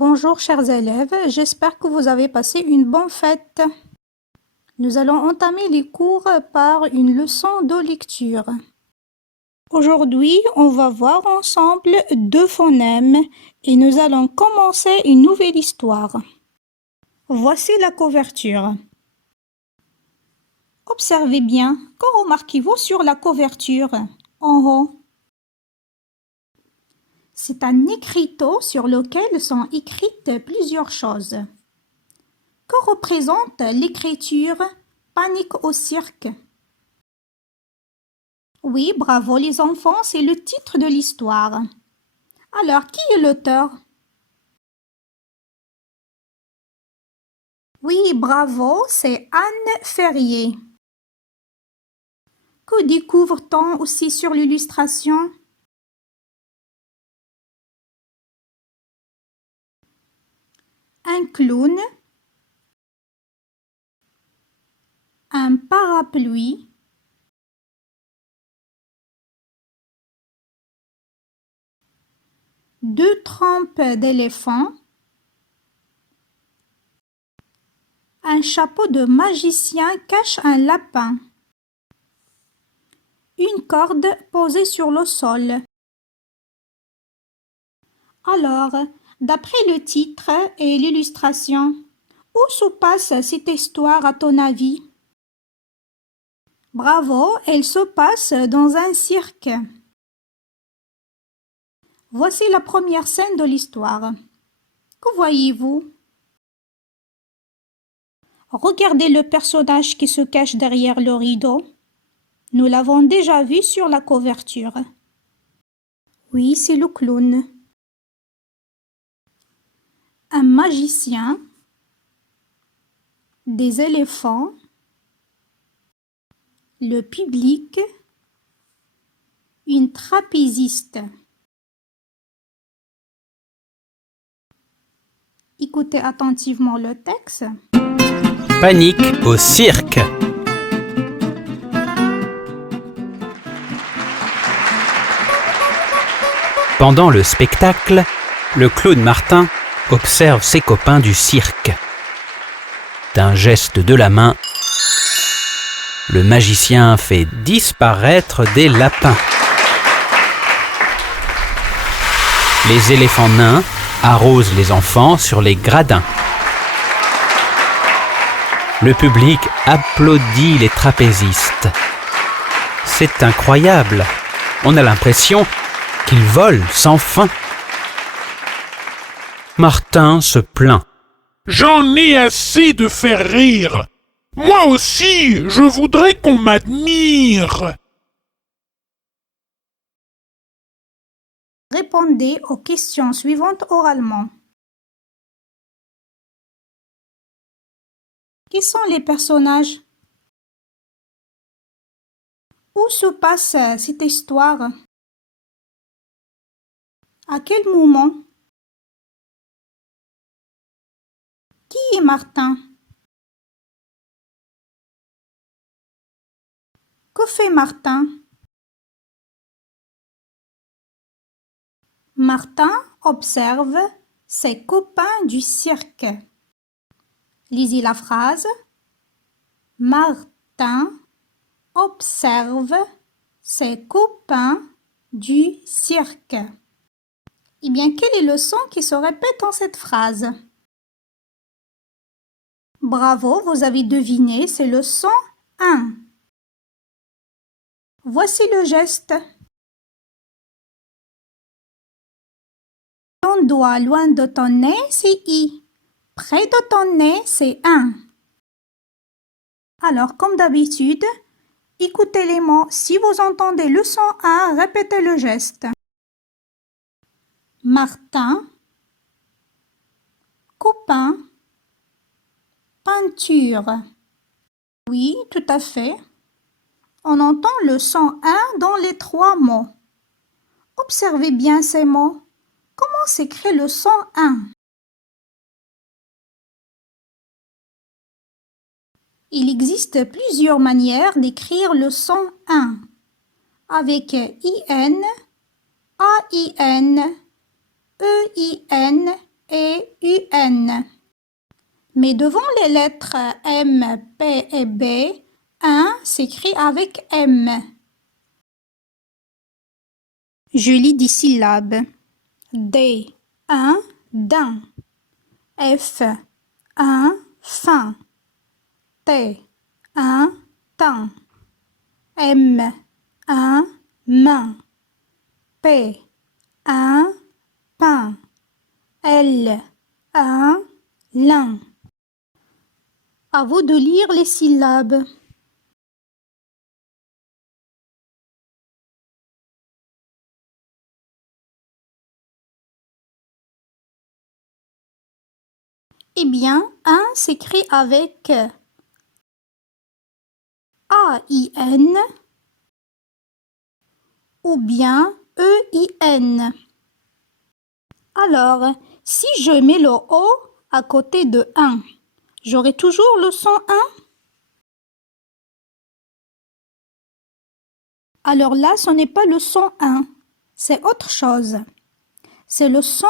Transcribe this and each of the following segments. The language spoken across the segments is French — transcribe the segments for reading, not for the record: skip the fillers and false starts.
Bonjour chers élèves, j'espère que vous avez passé une bonne fête. Nous allons entamer les cours par une leçon de lecture. Aujourd'hui, on va voir ensemble deux phonèmes et nous allons commencer une nouvelle histoire. Voici la couverture. Observez bien, que remarquez-vous sur la couverture en haut? C'est un écriteau sur lequel sont écrites plusieurs choses. Que représente l'écriture « Panique au cirque » ? Oui, bravo les enfants, c'est le titre de l'histoire. Alors, qui est l'auteur? Oui, bravo, c'est Anne Ferrier. Que découvre-t-on aussi sur l'illustration? Un clown, un parapluie, deux trompes d'éléphant, un chapeau de magicien cache un lapin, une corde posée sur le sol. Alors, d'après le titre et l'illustration, où se passe cette histoire à ton avis? Bravo, elle se passe dans un cirque. Voici la première scène de l'histoire. Que voyez-vous? Regardez le personnage qui se cache derrière le rideau. Nous l'avons déjà vu sur la couverture. Oui, c'est le clown. Un magicien, des éléphants, le public, une trapéziste. Écoutez attentivement le texte. Panique au cirque. Pendant le spectacle, le clown Martin observe ses copains du cirque. D'un geste de la main, le magicien fait disparaître des lapins. Les éléphants nains arrosent les enfants sur les gradins. Le public applaudit les trapézistes. C'est incroyable. On a l'impression qu'ils volent sans fin. Martin se plaint. J'en ai assez de faire rire. Moi aussi, je voudrais qu'on m'admire. Répondez aux questions suivantes oralement. Qui sont les personnages? Où se passe cette histoire? À quel moment? Qui est Martin? Que fait Martin? Martin observe ses copains du cirque. Lisez la phrase. Martin observe ses copains du cirque. Eh bien, quel est le son qui se répète dans cette phrase? Bravo, vous avez deviné, c'est le son 1. Voici le geste. Ton doigt loin de ton nez, c'est I. Près de ton nez, c'est 1. Alors, comme d'habitude, écoutez les mots. Si vous entendez le son 1, répétez le geste. Martin, copain, peinture. Oui, tout à fait. On entend le son 1 dans les 3 mots. Observez bien ces mots. Comment s'écrit le son 1? Il existe plusieurs manières d'écrire le son 1. Avec IN, AIN, EIN et UN. Mais devant les lettres M, P et B, un s'écrit avec M. Je lis 10 syllabes. D, un, d'un. F, un, fin. T, un, teint. M, un, main. P, un, pain. L, un, lin. À vous de lire les syllabes. Eh bien, un s'écrit avec A-I-N ou bien E-I-N. Alors, si je mets le O à côté de 1, j'aurai toujours le son 1? Alors là, ce n'est pas le son 1, c'est autre chose. C'est le son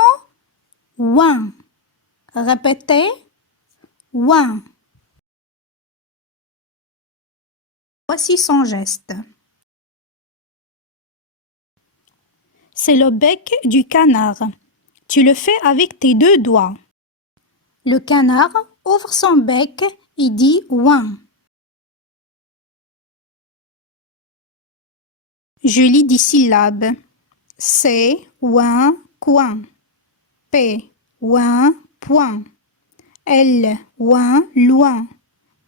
ouin. Répétez, ouin. Voici son geste. C'est le bec du canard. Tu le fais avec tes 2 doigts. Le canard ouvre son bec et dit ouin. Je lis 10 syllabes. C, ouin, coin. P, ouin, point. L, ouin, loin.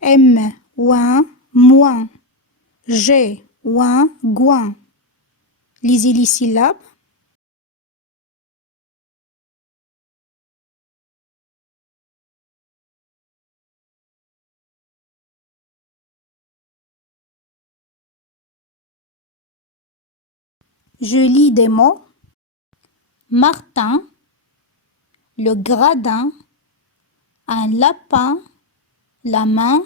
M, ouin, moins. G, ouin, gouin. Lisez les syllabes. Je lis des mots. Martin, le gradin, un lapin, la main,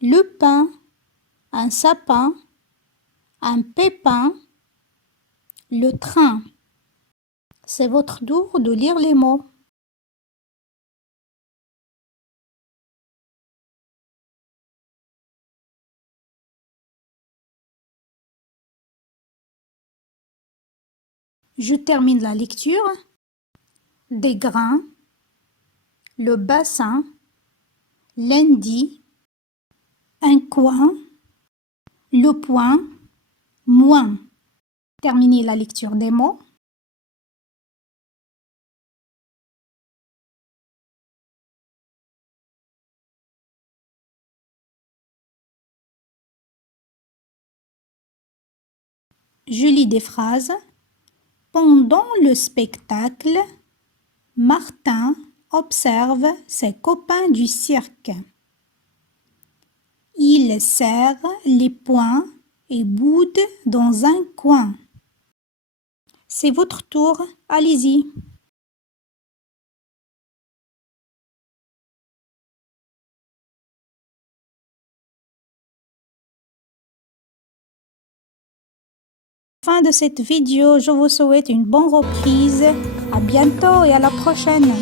le pain, un sapin, un pépin, le train. C'est votre tour de lire les mots. Je termine la lecture. Des grains, le bassin, lundi, un coin, le point, moins. Terminez la lecture des mots. Je lis des phrases. Pendant le spectacle, Martin observe ses copains du cirque. Il serre les poings et boude dans un coin. C'est votre tour, allez-y. Fin de cette vidéo, je vous souhaite une bonne reprise. À bientôt et à la prochaine.